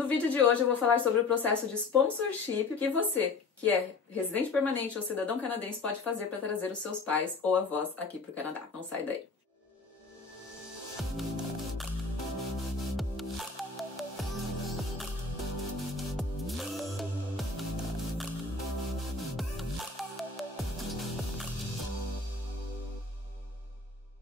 No vídeo de hoje eu vou falar sobre o processo de sponsorship que você, que é residente permanente ou cidadão canadense, pode fazer para trazer os seus pais ou avós aqui para o Canadá. Não sai daí.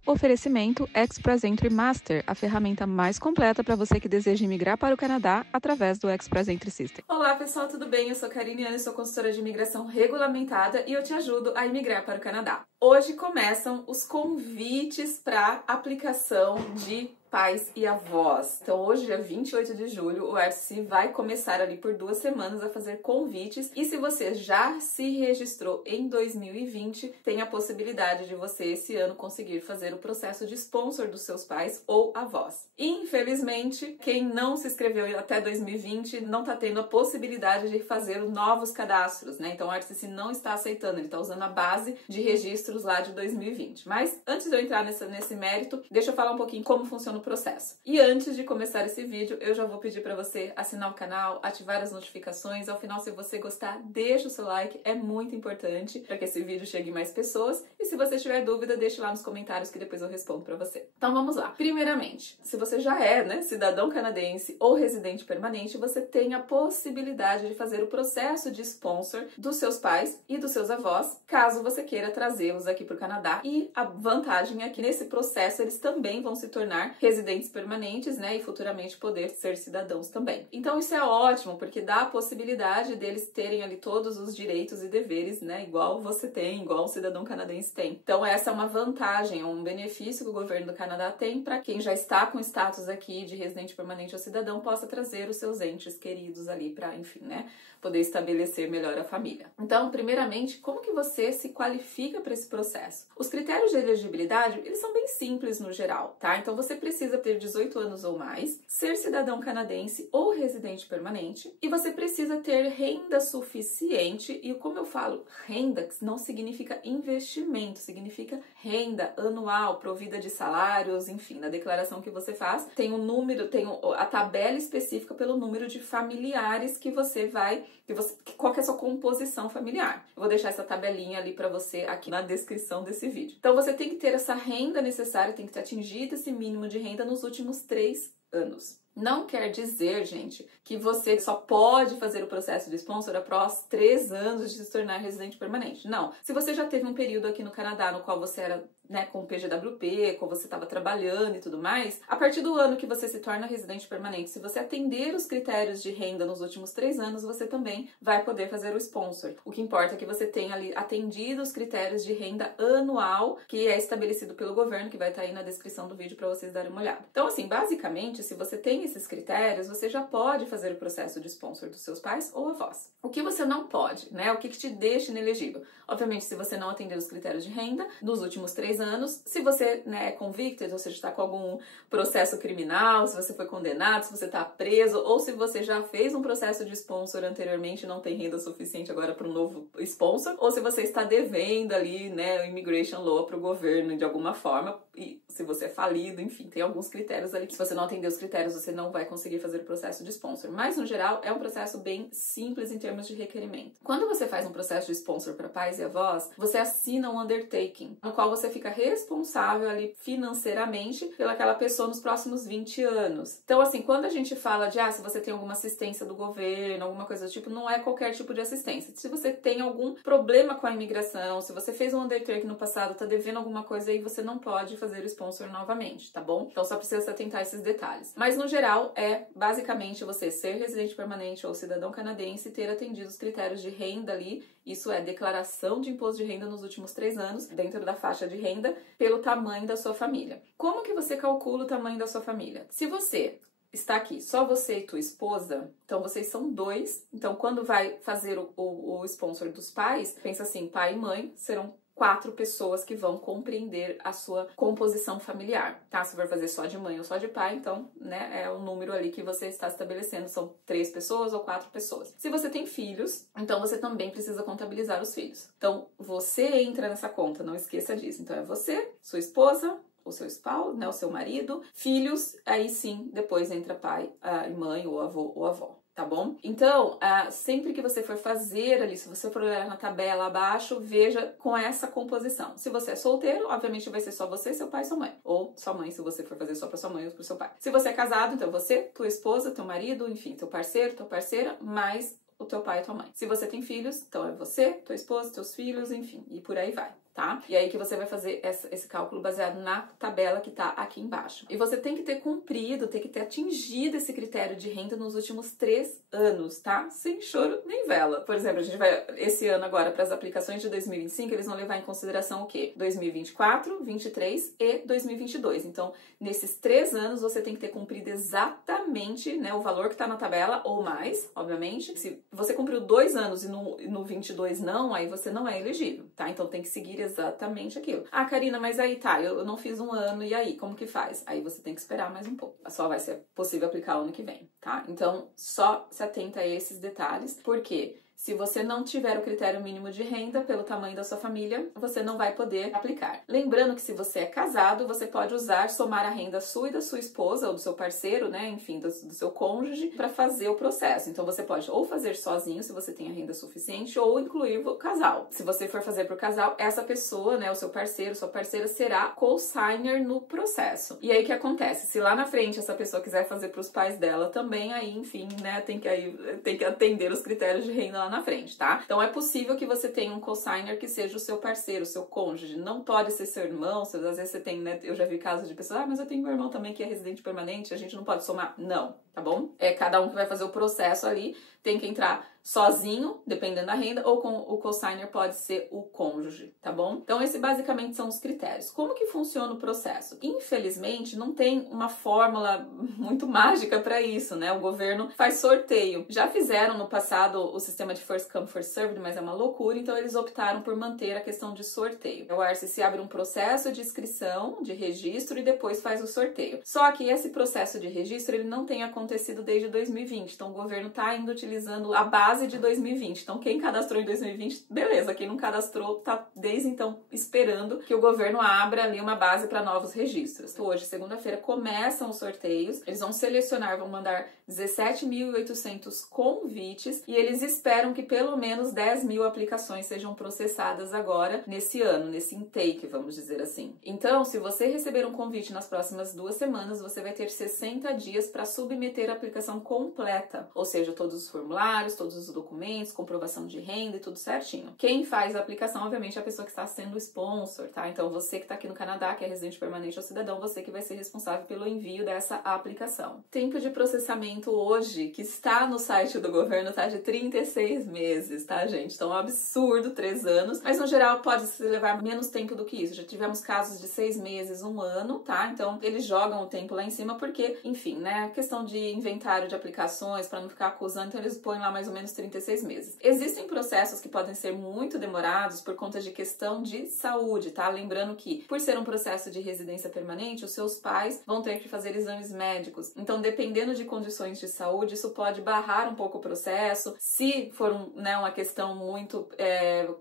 Oferecimento Express Entry Master, a ferramenta mais completa para você que deseja imigrar para o Canadá através do Express Entry System. Olá pessoal, tudo bem? Eu sou Karine Ana, sou consultora de imigração regulamentada e eu te ajudo a imigrar para o Canadá. Hoje começam os convites para aplicação de pais e avós. Então hoje, dia 28 de julho, o RC vai começar ali por 2 semanas a fazer convites e se você já se registrou em 2020, tem a possibilidade de você esse ano conseguir fazer o processo de sponsor dos seus pais ou avós. Infelizmente, quem não se inscreveu até 2020 não está tendo a possibilidade de fazer novos cadastros, né? Então o RCC não está aceitando, ele está usando a base de registros lá de 2020. Mas antes de eu entrar nesse mérito, deixa eu falar um pouquinho como funciona o processo. E antes de começar esse vídeo, eu já vou pedir para você assinar o canal, ativar as notificações. Ao final, se você gostar, deixa o seu like, é muito importante para que esse vídeo chegue mais pessoas. E se você tiver dúvida, deixe lá nos comentários que depois eu respondo para você. Então vamos lá. Primeiramente, se você já é, né, cidadão canadense ou residente permanente, você tem a possibilidade de fazer o processo de sponsor dos seus pais e dos seus avós, caso você queira trazê-los aqui para o Canadá. E a vantagem é que nesse processo eles também vão se tornar residentes permanentes, né, e futuramente poder ser cidadãos também. Então isso é ótimo, porque dá a possibilidade deles terem ali todos os direitos e deveres, né, igual você tem, igual um cidadão canadense tem. Então essa é uma vantagem, é um benefício que o governo do Canadá tem para quem já está com status aqui de residente permanente ou cidadão possa trazer os seus entes queridos ali para, enfim, né, poder estabelecer melhor a família. Então, primeiramente, como que você se qualifica para esse processo? Os critérios de elegibilidade, eles são bem simples no geral, tá? Então você precisa ter 18 anos ou mais, ser cidadão canadense ou residente permanente, e você precisa ter renda suficiente, e como eu falo, renda não significa investimento, significa renda anual, provida de salários, enfim, na declaração que você faz, tem um número, tem a tabela específica pelo número de familiares que você vai, qual que é a sua composição familiar. Eu vou deixar essa tabelinha ali para você aqui na descrição desse vídeo. Então você tem que ter essa renda necessária, tem que ter atingido esse mínimo de renda nos últimos 3 anos. Não quer dizer, gente, que você só pode fazer o processo de sponsor após 3 anos de se tornar residente permanente. Não. Se você já teve um período aqui no Canadá no qual você era, né, com PGWP, quando você estava trabalhando e tudo mais, a partir do ano que você se torna residente permanente, se você atender os critérios de renda nos últimos 3 anos, você também vai poder fazer o sponsor. O que importa é que você tenha ali atendido os critérios de renda anual, que é estabelecido pelo governo, que vai estar aí na descrição do vídeo para vocês darem uma olhada. Então, assim, basicamente, se você tem esses critérios, você já pode fazer o processo de sponsor dos seus pais ou avós. O que você não pode, né? O que te deixa inelegível? Obviamente, se você não atender os critérios de renda nos últimos 3 anos, se você, né, é convicted, ou seja, está com algum processo criminal, se você foi condenado, se você está preso, ou se você já fez um processo de sponsor anteriormente e não tem renda suficiente agora para um novo sponsor, ou se você está devendo ali, né, o immigration law para o governo de alguma forma, e se você é falido, enfim, tem alguns critérios ali que se você não atender os critérios, você não vai conseguir fazer o processo de sponsor. Mas, no geral, é um processo bem simples em termos de requerimento. Quando você faz um processo de sponsor para pais e avós, você assina um undertaking, no qual você fica responsável ali financeiramente pelaquela pessoa nos próximos 20 anos. Então, assim, quando a gente fala de, se você tem alguma assistência do governo, alguma coisa do tipo, não é qualquer tipo de assistência. Se você tem algum problema com a imigração, se você fez um undertaking no passado, tá devendo alguma coisa aí, você não pode fazer o sponsor novamente, tá bom? Então, só precisa se atentar a esses detalhes. Mas, no geral, é basicamente você ser residente permanente ou cidadão canadense e ter atendido os critérios de renda ali, isso é declaração de imposto de renda nos últimos 3 anos, dentro da faixa de renda, pelo tamanho da sua família. Como que você calcula o tamanho da sua família? Se você está aqui, só você e tua esposa, então vocês são 2, então quando vai fazer o sponsor dos pais, pensa assim, pai e mãe serão 4 pessoas que vão compreender a sua composição familiar, tá? Se for fazer só de mãe ou só de pai, então, né, é o número ali que você está estabelecendo, são 3 pessoas ou 4 pessoas. Se você tem filhos, então você também precisa contabilizar os filhos. Então, você entra nessa conta, não esqueça disso. Então, é você, sua esposa, o seu spouse, né, o seu marido. Filhos, aí sim, depois entra pai, mãe, ou avô ou avó. Tá bom? Então, sempre que você for fazer ali, se você for olhar na tabela abaixo, veja com essa composição. Se você é solteiro, obviamente vai ser só você, seu pai e sua mãe. Ou sua mãe, se você for fazer só pra sua mãe ou pro seu pai. Se você é casado, então você, tua esposa, teu marido, enfim, teu parceiro, tua parceira, mais o teu pai e tua mãe. Se você tem filhos, então é você, tua esposa, teus filhos, enfim, e por aí vai. Tá? E aí que você vai fazer esse cálculo baseado na tabela que tá aqui embaixo. E você tem que ter cumprido, tem que ter atingido esse critério de renda nos últimos 3 anos, tá? Sem choro nem vela. Por exemplo, a gente vai, esse ano agora, para as aplicações de 2025, eles vão levar em consideração o quê? 2024, 2023 e 2022. Então, nesses 3 anos, você tem que ter cumprido exatamente, né, o valor que tá na tabela, ou mais, obviamente. Se você cumpriu 2 anos e no 22 não, aí você não é elegível, tá? Então, tem que seguir exatamente aquilo. Ah, Karina, mas aí tá, eu não fiz 1 ano, e aí, como que faz? Aí você tem que esperar mais um pouco. Só vai ser possível aplicar o ano que vem, tá? Então, só se atenta a esses detalhes, porque se você não tiver o critério mínimo de renda pelo tamanho da sua família, você não vai poder aplicar. Lembrando que se você é casado, você pode somar a renda sua e da sua esposa, ou do seu parceiro, né, enfim, do seu cônjuge, para fazer o processo. Então você pode ou fazer sozinho, se você tem a renda suficiente, ou incluir o casal. Se você for fazer pro casal, essa pessoa, né, o seu parceiro, sua parceira, será co-signer no processo. E aí o que acontece? Se lá na frente essa pessoa quiser fazer pros pais dela também, aí, enfim, né, tem que atender os critérios de renda lá na frente, tá? Então é possível que você tenha um co-signer que seja o seu parceiro, o seu cônjuge. Não pode ser seu irmão, às vezes você tem, né? Eu já vi casos de pessoas, mas eu tenho meu irmão também que é residente permanente, a gente não pode somar. Não, tá bom? É cada um que vai fazer o processo ali, tem que entrar sozinho, dependendo da renda, ou com o co-signer pode ser o cônjuge, tá bom? Então, esses basicamente são os critérios. Como que funciona o processo? Infelizmente, não tem uma fórmula muito mágica para isso, né? O governo faz sorteio. Já fizeram no passado o sistema de first come, first served, mas é uma loucura, então eles optaram por manter a questão de sorteio. O RCC abre um processo de inscrição, de registro, e depois faz o sorteio. Só que esse processo de registro, ele não tem acontecido desde 2020, então o governo tá ainda utilizando a base de 2020. Então, quem cadastrou em 2020, beleza. Quem não cadastrou, tá desde então esperando que o governo abra ali uma base para novos registros. Hoje, segunda-feira, começam os sorteios. Eles vão selecionar, vão mandar 17.800 convites e eles esperam que pelo menos 10.000 aplicações sejam processadas agora nesse ano, nesse intake, vamos dizer assim. Então, se você receber um convite nas próximas 2 semanas, você vai ter 60 dias para submeter a aplicação completa, ou seja, todos os formulários, todos os documentos, comprovação de renda e tudo certinho. Quem faz a aplicação, obviamente, é a pessoa que está sendo o sponsor, tá? Então, você que está aqui no Canadá, que é residente permanente ou cidadão, você que vai ser responsável pelo envio dessa aplicação. Tempo de processamento hoje, que está no site do governo, tá de 36 meses, tá, gente? Então, é um absurdo, 3 anos, mas no geral pode se levar menos tempo do que isso. Já tivemos casos de 6 meses, 1 ano, tá? Então, eles jogam o tempo lá em cima porque, enfim, né, questão de inventário de aplicações, para não ficar acusando, então eles põem lá mais ou menos 36 meses. Existem processos que podem ser muito demorados por conta de questão de saúde, tá? Lembrando que, por ser um processo de residência permanente, os seus pais vão ter que fazer exames médicos. Então, dependendo de condições de saúde, isso pode barrar um pouco o processo. Se for uma questão muito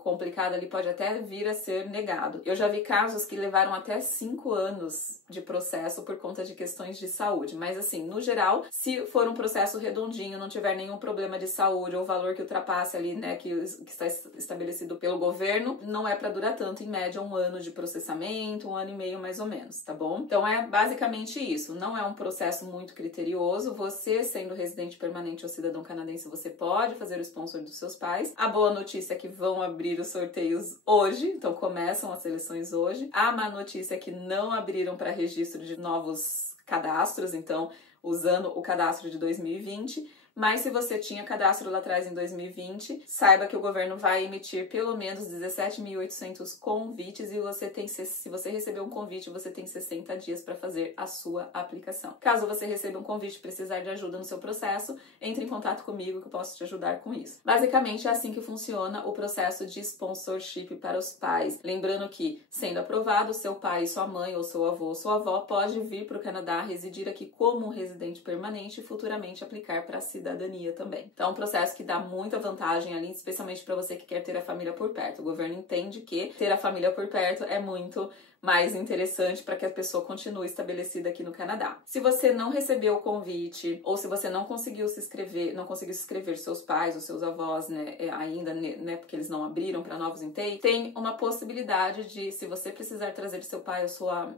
complicada, ali pode até vir a ser negado. Eu já vi casos que levaram até 5 anos de processo por conta de questões de saúde. Mas, assim, no geral, se for um processo redondinho, não tiver nenhum problema de saúde ou valor que ultrapasse ali, né, que está estabelecido pelo governo, não é para durar tanto, em média 1 ano de processamento, 1 ano e meio mais ou menos, tá bom? Então é basicamente isso, não é um processo muito criterioso. Você, sendo residente permanente ou cidadão canadense, você pode fazer o sponsor dos seus pais. A boa notícia é que vão abrir os sorteios hoje, então começam as seleções hoje. A má notícia é que não abriram para registro de novos cadastros, então usando o cadastro de 2020. Mas se você tinha cadastro lá atrás em 2020, saiba que o governo vai emitir pelo menos 17.800 convites e se você receber um convite, você tem 60 dias para fazer a sua aplicação. Caso você receba um convite e precisar de ajuda no seu processo, entre em contato comigo que eu posso te ajudar com isso. Basicamente é assim que funciona o processo de sponsorship para os pais. Lembrando que, sendo aprovado, seu pai, sua mãe ou seu avô ou sua avó pode vir para o Canadá, residir aqui como residente permanente e futuramente aplicar para a cidadania também. Então é um processo que dá muita vantagem ali, especialmente para você que quer ter a família por perto. O governo entende que ter a família por perto é muito mais interessante para que a pessoa continue estabelecida aqui no Canadá. Se você não recebeu o convite ou se você não conseguiu se inscrever seus pais ou seus avós, né, ainda, né, porque eles não abriram para novos intake, tem uma possibilidade de, se você precisar trazer seu pai ou sua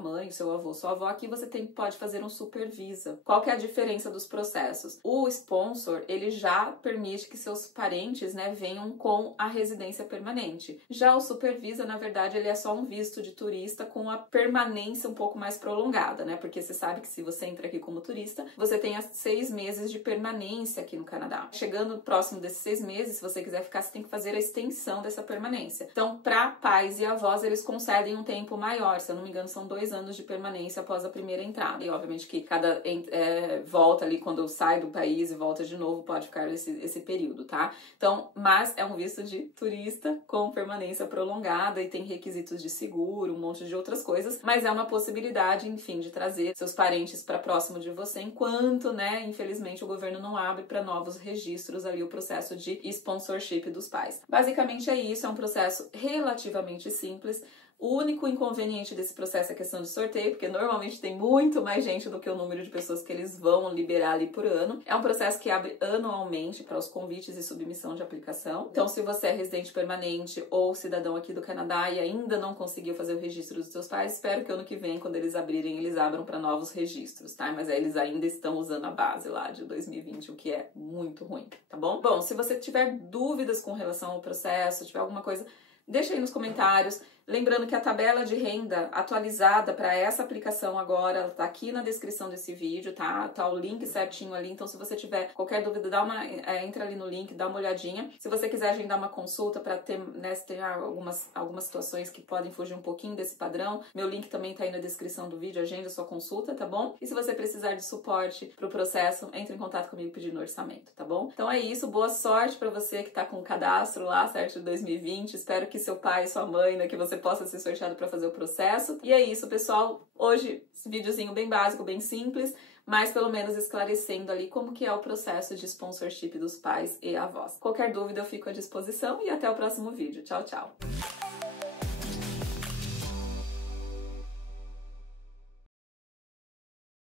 mãe, seu avô, sua avó, aqui você pode fazer um Super Visa. Qual que é a diferença dos processos? O sponsor, ele já permite que seus parentes, né, venham com a residência permanente. Já o Super Visa, na verdade, ele é só um visto de turista com a permanência um pouco mais prolongada, né? Porque você sabe que se você entra aqui como turista, você tem 6 meses de permanência aqui no Canadá. Chegando próximo desses 6 meses, se você quiser ficar, você tem que fazer a extensão dessa permanência. Então, para pais e avós, eles concedem um tempo maior. Se eu não me engano, são 2 anos de permanência após a primeira entrada. E, obviamente, que cada volta ali, quando sai do país e volta de novo, pode ficar esse período, tá? Então, mas é um visto de turista com permanência prolongada e tem requisitos de seguro, um monte de outras coisas, mas é uma possibilidade, enfim, de trazer seus parentes para próximo de você, enquanto, né, infelizmente, o governo não abre para novos registros ali o processo de sponsorship dos pais. Basicamente é isso, é um processo relativamente simples. O único inconveniente desse processo é a questão de sorteio, porque normalmente tem muito mais gente do que o número de pessoas que eles vão liberar ali por ano. É um processo que abre anualmente para os convites e submissão de aplicação. Então, se você é residente permanente ou cidadão aqui do Canadá e ainda não conseguiu fazer o registro dos seus pais, espero que ano que vem, quando eles abrirem, eles abram para novos registros, tá? Mas eles ainda estão usando a base lá de 2020, o que é muito ruim, tá bom? Bom, se você tiver dúvidas com relação ao processo, tiver alguma coisa, deixa aí nos comentários. Lembrando que a tabela de renda atualizada para essa aplicação agora, ela tá aqui na descrição desse vídeo, tá? Tá o link certinho ali, então se você tiver qualquer dúvida, entra ali no link, dá uma olhadinha. Se você quiser agendar uma consulta para ter, né, se tem algumas situações que podem fugir um pouquinho desse padrão, meu link também tá aí na descrição do vídeo, agenda sua consulta, tá bom? E se você precisar de suporte pro processo, entre em contato comigo pedindo orçamento, tá bom? Então é isso, boa sorte para você que tá com o cadastro lá, certo, de 2020, espero que seu pai e sua mãe, né, que você possa ser sorteado para fazer o processo. E é isso, pessoal. Hoje, esse videozinho bem básico, bem simples, mas pelo menos esclarecendo ali como que é o processo de sponsorship dos pais e avós. Qualquer dúvida eu fico à disposição e até o próximo vídeo. Tchau, tchau!